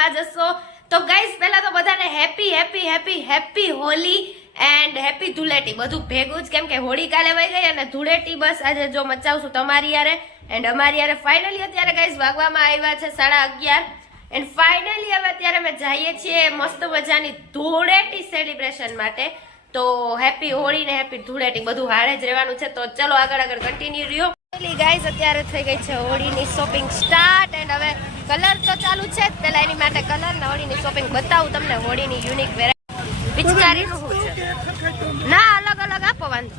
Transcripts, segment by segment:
મજામાં જશો. તો ગાઈસ પહેલા તો બધાને happy happy happy happy Holi and happy Dhuleti બધું ભેગું જ, કેમ કે હોળી કાલે વહી ગઈ અને ધૂળેટી બસ આજે જો મચાવશું તમારી યારે એન્ડ અમારી યારે. ફાઇનલી અત્યારે ગાઈસ વાગવામાં આવ્યા છે 11:30 એન્ડ ફાઇનલી હવે અત્યારે અમે જઈએ છીએ મસ્ત મજાની ધૂળેટી સેલિબ્રેશન માટે. તો હેપી હોળી ને હેપી ધૂળેટી બધું હારે જ રહેવાનું છે. તો ચલો આગળ કન્ટિન્યુ રહ્યો. ગાઈસ અત્યારે થઈ ગઈ છે હોળીની શોપિંગ સ્ટાર્ટ એન્ડ હવે કલર તો ચાલુ છે જ. પેલા એની માટે કલર ને હોળીની શોપિંગ બતાવું તમને. હોળીની યુનિક વેરાયટી પિચકારીનું શું છે ના અલગ અલગ આપો વાંધો.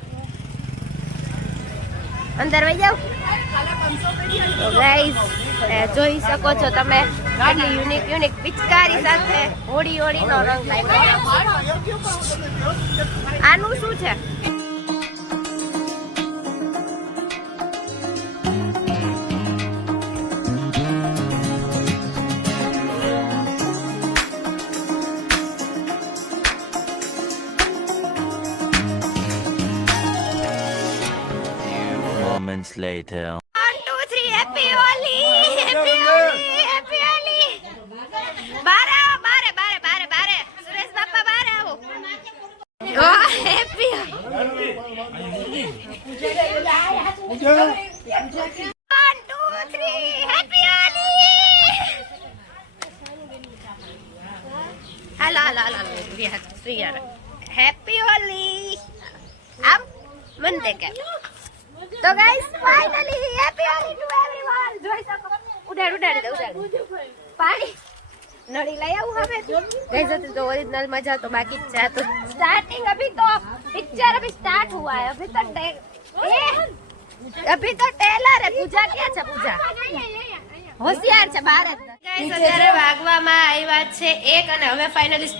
અંદર વહી જાવ. તો ગાઈસ જોઈ શકો છો તમે કેટલી યુનિક પિચકારી સાથે હોળીનો રંગ લાગ્યો. આનું શું છે? Moments later. 1 2 3 happy Holi happy Holi happy Holi. બારે આવો બારે સુરેશ બાપા બારે આવો. ઓ હેપી 1 2 3 હેપી હોલી. હાલો હેપી હોલી. આમ મન દેખે. તો guys finally happy Holi to everyone. જોઈ શકો ઉડાડી દે પાણી નળી લઈ આવું હવે. ગાઈસ અभी तो ओरिजिनल मजा तो बाकी है. तो स्टार्टिंग अभी तो पिक्चर अभी स्टार्ट हुआ है. अभी तो टेलर है. पूजा क्या છે? પૂજા હોશિયાર છે ભારત. ગાઈસ અત્યારે વાગવામાં આવ્યા છે 1 અને હવે ફાઇનલી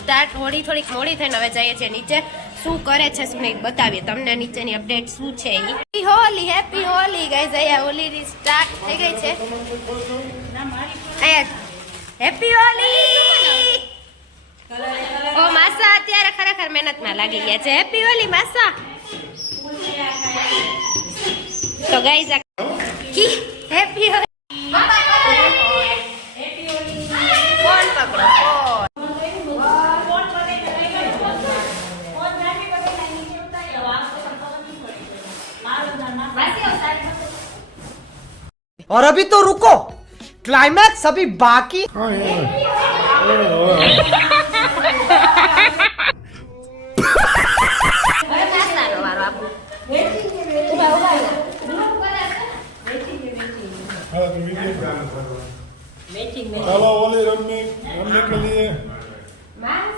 સ્ટાર્ટ હોળી થોડીક મોડી થઈને હવે જઈએ છીએ નીચે. શું કરે છે શું નહીં બતાવીએ તમને. નીચેની અપડેટ શું છે ઈ. Holi happy Holi guys. અહીંયા હોલી સ્ટાર્ટ થઈ ગઈ છે. અહીંયા હેપી હોલી. ઓ માસા અત્યારે ખરેખર મહેનતમાં લાગી ગયા છે. હેપી હોલી માસા. તો ગાઈસ હેપી હોલી. ફોન પકડો और अभी तो रुको, क्लाइमैक्स अभी बाकी. चलो होली रमने के लिए,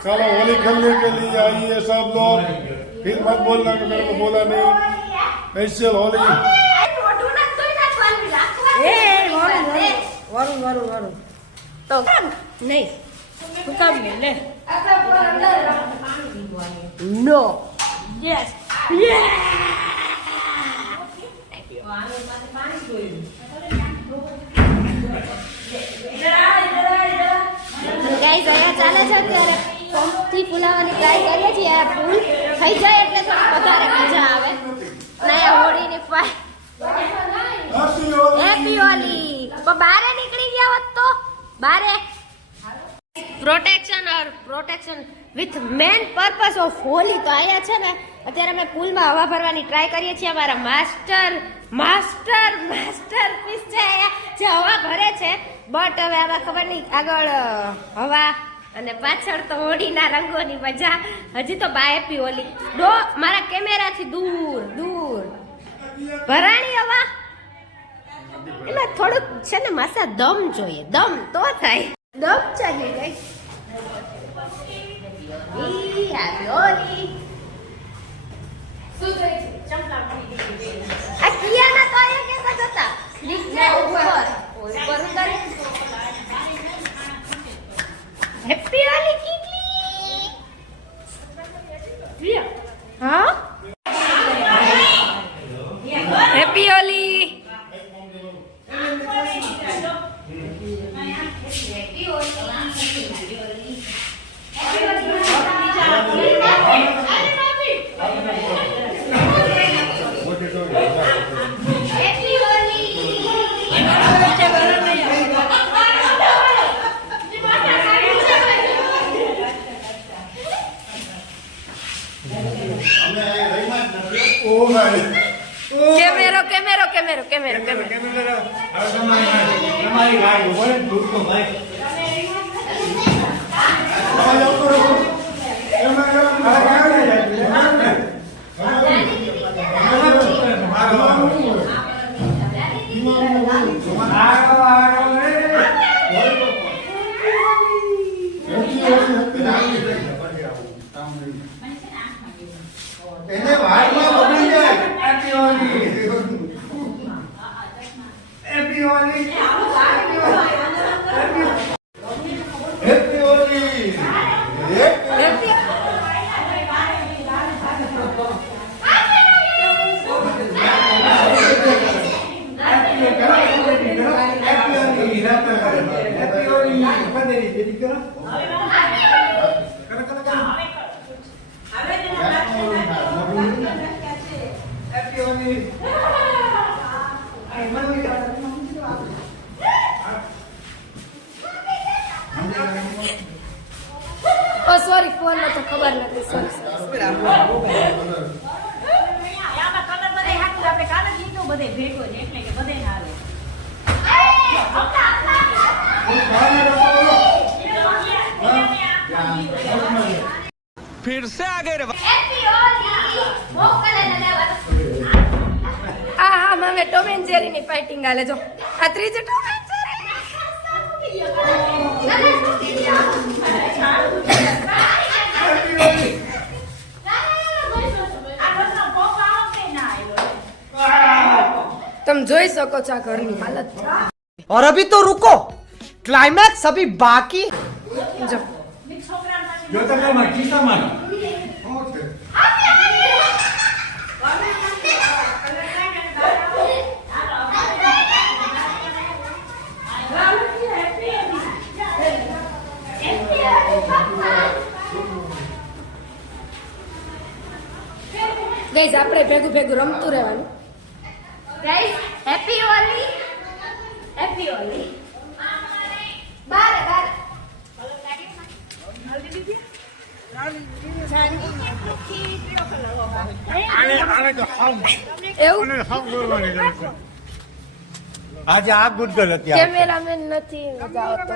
चलो होली खेलने के लिए आइए सब लोग. फिर मत बोलना कि मेरे को बोला नहीं. स्पेशल होली. તો નહીં તું કામ લે નો યસ ગાઈસ અહીંયા ચાલે છે અત્યારે પંપથી ફૂલાવાની ટ્રાય કરીએ છીએ. આ ફૂલ થઈ જાય એટલે થોડી વધારે મજા આવે. નયા હોળીની હેપી હોલી. તો બારે નીકળી ગયા હોત તો બારે protection with main purpose of Holi. તો આયા છે ને અત્યારે અમે પુલમાં હવા ભરવાની ટ્રાય કરીએ છીએ. અમારા માસ્ટર પીસ છે જે હવા ભરે છે. બટ હવે આમાં ખબર નહીં આગળ હવા અને પાછળ તો હોળીના રંગોની મજા. હજી તો બા હેપી હોલી. મારા કેમેરાથી દૂર ભરાણી હવા. એમાં થોડુંક છે ને માસા દમ જોઈએ. દમ તો થાય. દમ ચાલી ગઈ. આ કિયાના તો અહીંયા કેસા જતા લીકના ઉપર ઉતર. હેપી હોલી કીટલી. હા હેપી હોલી. એને વારમાં બગડી જાય. Happy Holi. Happy Holi. Happy Holi. Happy sorry phone તો ખબર નથી સોરી फिर से आगे હા મને ટોમ એન્ડ જેરી ની ફાઇટિંગ આલે જો આ ત્રીજું ટોમ એન્ડ તમે જોઈ શકો છો આ ઘરની હાલત और अभी तो रुको, क्लाइमैक्स अभी बाकी। જો જો તમે ખિસ્સામાં ગાઈઝ આપણે ભેગું ભેગું રમતું રહેવાનું ગાઈઝ હેપી હોલી બારે બારે એવું આજે આ ગુડ ગર્લ હતી. કેમેરામેન નથી મજા આવતો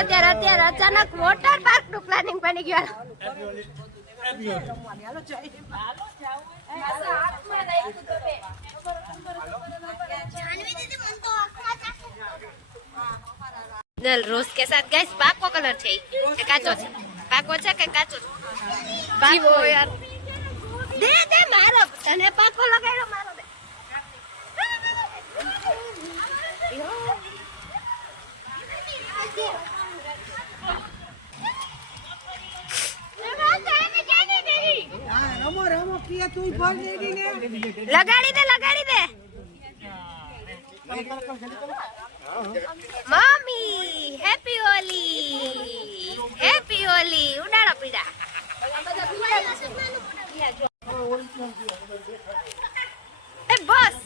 અત્યારે અચાનક વોટર પાર્ક નું પ્લાનિંગ બની ગયું रोज के साथ गाइस पाको कलर છે કે કાચો છે પાકો છે કે કાચો છે પાકો યાર દે દે મારો તને પાકો લગાડ્યો મારો દે લગાડી દે mummy happy Holi, happy Holi. ઉડાડો પીડા. એ બસ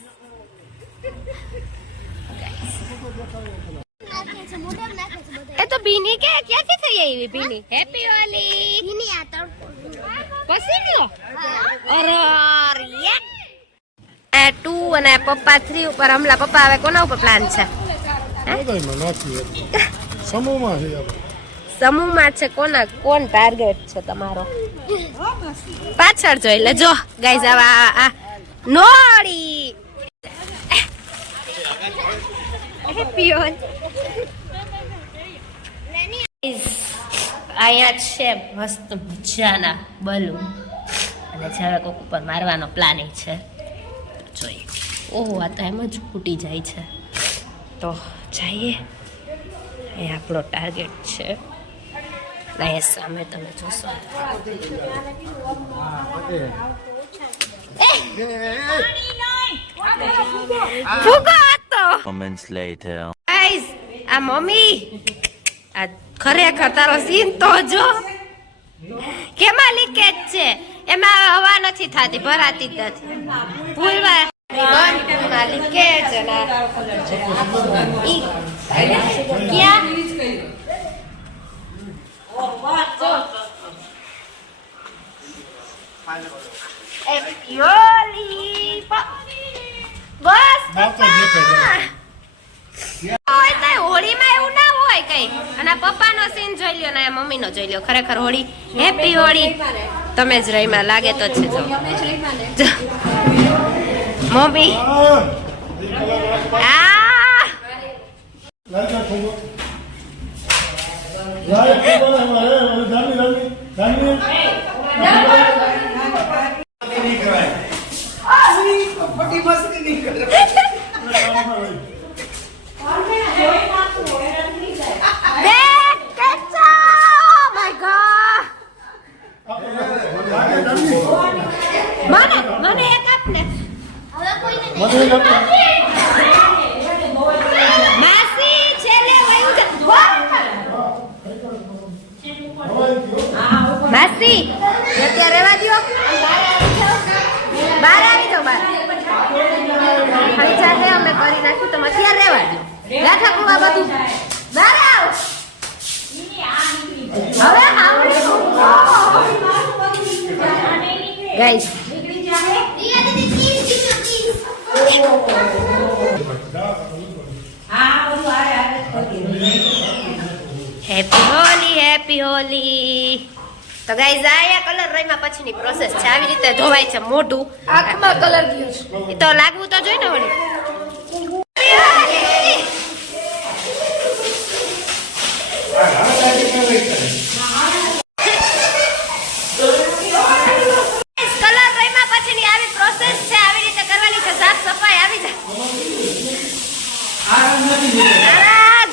એ તો બીની કે ક્યાંથી થઈ આવી બીની? હેપી હોલી. પછી લ્યો. અરે યે 2 અને પપ્પા 3 ઉપર હમલા. પપ્પા હવે કોના ઉપર પ્લાન છે? બધાયમાં નાખીએ. સમૂહમાં છે આપણે. સમૂહમાં છે. કોણ ટાર્ગેટ છે તમારો? પાછળ જોઈ લેજો ગાઈઝ. આવા નોડી હેપી હોલ. આયા છે મસ્ત મજાના બલૂન અને જ્યારે કોક ઉપર મારવાનો પ્લાનિંગ છે. જોઈએ. ઓહો, આ તો એમ જ ફૂટી જાય છે. તો જઈએ. એ આપણો ટાર્ગેટ છે. અહીંયા સામે તમે જોશો. ફૂગો હતો. Moments later. ગાઈસ, આ મમ્મી આ ખરેખર તારો સીન તો જો. કેમાં લીકેજ છે? એમાં હવા નથી થતી, ભરાતી જ નથી. ભૂલમાં લીકેજ ક્યાં હોળીમાં એવું ના હોય કઈ. અને પપ્પાનો સીન જોઈ લ્યો ને મમ્મીનો જોઈ લ્યો. ખરેખર હોળી હેપી હોળી. તમે જ રહીમાં લાગે તો છે. જો મમ્મી મને એક આપ ને. માસી છેલ્લે વયું છે. માસી અત્યારે રહેવા દ્યો. બહાર આવી જાઓ. બહાર ખાલી ચાહે અમે કરી નાખ્યું. તમે અત્યારે રહેવા દો. રાખા કુવા બધું બહાર આવ. હવે આવડે guys. Happy Holi, happy Holi. તો ગાઈસ આયા કલર રહીમાં પછીની પ્રોસેસ છે. આવી રીતે ધોવાય છે મોઢું. આંખમાં કલર ગયો છે. એ તો લાગવું તો જોઈએ ને વળી. કલર રહીમાં પછીની આવી પ્રોસેસ છે. આવી રીતે કરવાની છે. સાફ સફાઈ આવી જાય.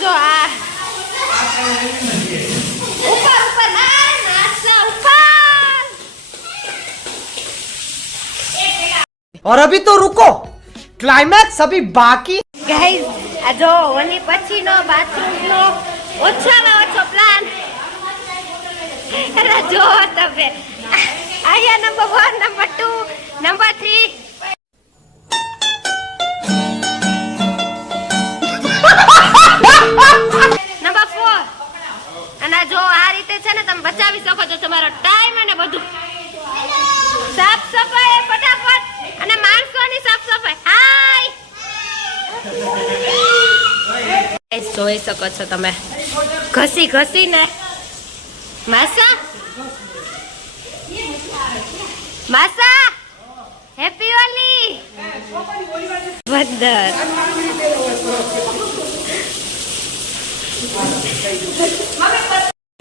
જો આ ऊपर ऊपर नाचना ऊपर. और अभी तो रुको, क्लाइमैक्स अभी बाकी. ગાઈસ આ જો હોલી પછીનો બાથરૂમનો ઓછામાં ઓછો પ્લાન. અરે જો તમે આયા નંબર 1, નંબર 2, નંબર 3. નંબર 4. અને જો આ રીતે છે ને તમે બચાવી શકો છો તમારો ટાઈમ અને બધું. સાફ સફાઈ ફટાફટ અને માણસોની સાફ સફાઈ. હાય જોઈ શકો છો તમે ઘસી ઘસીને. માસા માસા હેપી હોલી. વંદર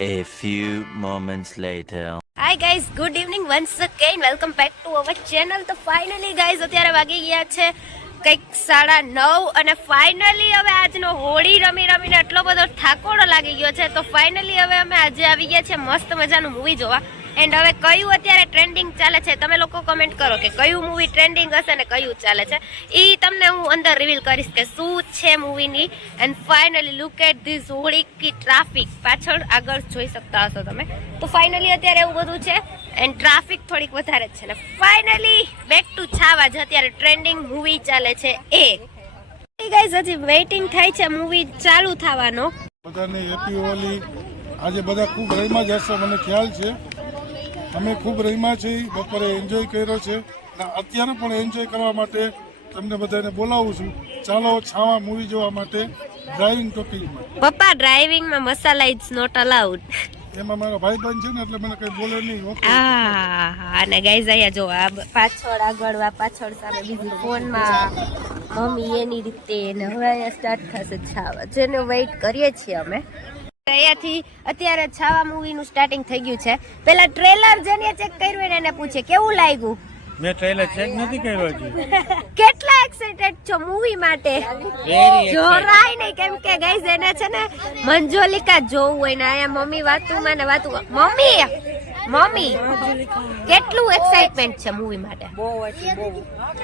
A few moments later. Hi guys, good evening once again. Welcome back to our channel. તો ફાઇનલી ગાઈઝ અત્યારે વાગી ગયા છે કંઈક 9:30 અને ફાઇનલી હવે આજનો હોળી રમી રમીને એટલો બધો થાકોડો લાગી ગયો છે. તો ફાઇનલી હવે અમે આજે આવી ગયા છે મસ્ત મજાનું મૂવી જોવા. એન્ડ હવે કયું અત્યારે ટ્રેન્ડિંગ ચાલે છે તમે લોકો કમેન્ટ કરો કે કયું મૂવી ટ્રેન્ડિંગ હશે ને કયું ચાલે છે એ તમને હું અંદર રિવીલ કરીશ કે શું છે મૂવીની. And finally look at this Holi કી ટ્રાફિક. પાછળ આગળ જોઈ શકતા હશો તમે. તો ફાઇનલી અત્યારે એવું બધું છે એન્ડ ટ્રાફિક થોડીક વધારે જ છે ને ફાઇનલી બેક ટુ છાવા જે અત્યારે ટ્રેન્ડિંગ મૂવી ચાલે છે એ. ગાઈઝ હજી વેઇટિંગ થાય છે મૂવી ચાલુ થવાનો. બધાને હેપી હોલી. આજે બધા ખૂબ રહીમાં જ હશે મને ખ્યાલ છે. અમે ખૂબ રહીમાં છીએ, બપોરે એન્જોય કર્યો છે. અત્યારે પણ એન્જોય કરવા માટે તમને બધાને બોલાવું છું. ચાલો છાવા મૂવી જોવા માટે ડ્રાઇવિંગ ટોપિકમાં. પપ્પા ડ્રાઇવિંગમાં મસાલા ઇઝ નોટ અલાઉડ. એમાં મારા ભાઈબંધ છે ને એટલે મને કઈ બોલે નહીં. ઓકે. અને ગાઈઝ અહીંયા જો આ પાછળ આગળ આ પાછળ સામે બીજી ફોનમાં મમ્મી એની રીતે ને હવે અહીંયા સ્ટાર્ટ થશે છાવા જેનો વેઇટ કરીએ છીએ અમે. અહીંયાથી અત્યારે છાવા મૂવીનું સ્ટાર્ટિંગ થઈ ગયું છે. પેલા ટ્રેલર જેને ચેક કર્યું ને એને પૂછે કેવું લાગ્યું. મેં ટ્રેલર ચેક નથી કર્યો હજી. કેટલા એક્સાઇટેડ છો મૂવી માટે? જોરાય નહીં કેમ કે ગાઈઝ એને છે ને મંજોલિકા જોવું હોય ને અહીંયા મમ્મી વાતુમાં ને વાતુમાં. મમ્મી કેટલું એક્સાઇટમેન્ટ છે મૂવી માટે?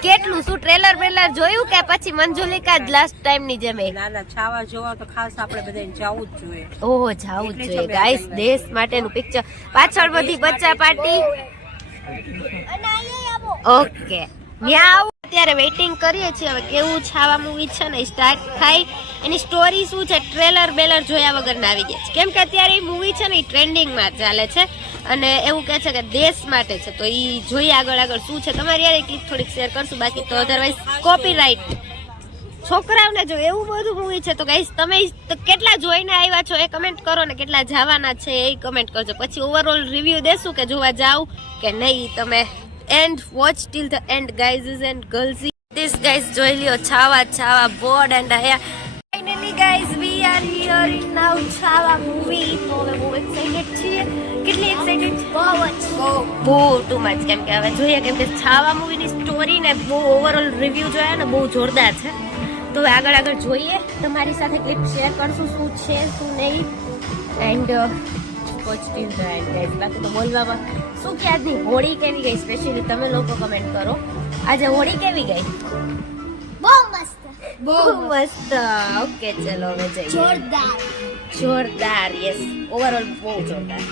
કેટલું? શું ટ્રેલર બેલર જોયું કે પછી મંજુલિકા જ લાસ્ટ ટાઈમ ની જેમ? ના છાવા જોવા તો ખાસ આપણે બધાને જવું જ જોઈએ. ઓહો જાવું જ જોઈએ ગાઈસ. દેશ માટેનું પિક્ચર. પાછળ બધી બચ્ચા પાર્ટી. ઓકે ત્યાં આવું. અત્યારે વેઇટિંગ કરીએ છીએ હવે કેવું છાવા મૂવી છે ને સ્ટાર્ટ થાય. એની સ્ટોરી શું છે ટ્રેલર બેલર જોયા વગર ના આવી ગયા છે કેમ કે અત્યારે એ મૂવી છે ને એ ટ્રેન્ડિંગમાં ચાલે છે અને એવું કહે છે કે દેશ માટે છે. તો એ જોઈએ આગળ શું છે. તમારી યાર ક્લિપ થોડીક શેર કરશું બાકી તો અધરવાઇઝ કોપીરાઇટ. છોકરાઓને જો એવું બધું મૂવી છે તો ગાઈસ તમે કેટલા જોઈને આવ્યા છો એ કમેન્ટ કરો ને કેટલા જવાના છે એ કમેન્ટ કરજો. પછી ઓવરઓલ રિવ્યુ દેશું કે જોવા જાવ કે નહીં તમે. And watch till the end guys and girls. This guys જોઈ લ્યો Chhaava board and finally guys we are here in now Chhaava movie. તો હવે બહુ એક્સાઇટેડ છીએ. કેટલી એક્સાઇટેડ છે? બહુ ટુ મચ કેમ કે હવે જોઈએ કેમ કે છાવા મૂવીની સ્ટોરી ને બહુ ઓવરઓલ રિવ્યુ જોયા ને બહુ જોરદાર છે. તો હવે આગળ જોઈએ. તમારી સાથે ક્લિપ શેર કરશું શું છે શું નહીં. And watch till the end guys. બાકી તો બોલવામાં શું કે આજની હોળી કેવી ગઈ સ્પેશિયલી તમે લોકો કમેન્ટ કરો. આજે હોળી કેવી ગઈ? બહુ મસ્ત. ઓકે ચલો હવે જઈએ. જોરદાર. યસ ઓવરઓલ બહુ જોરદાર.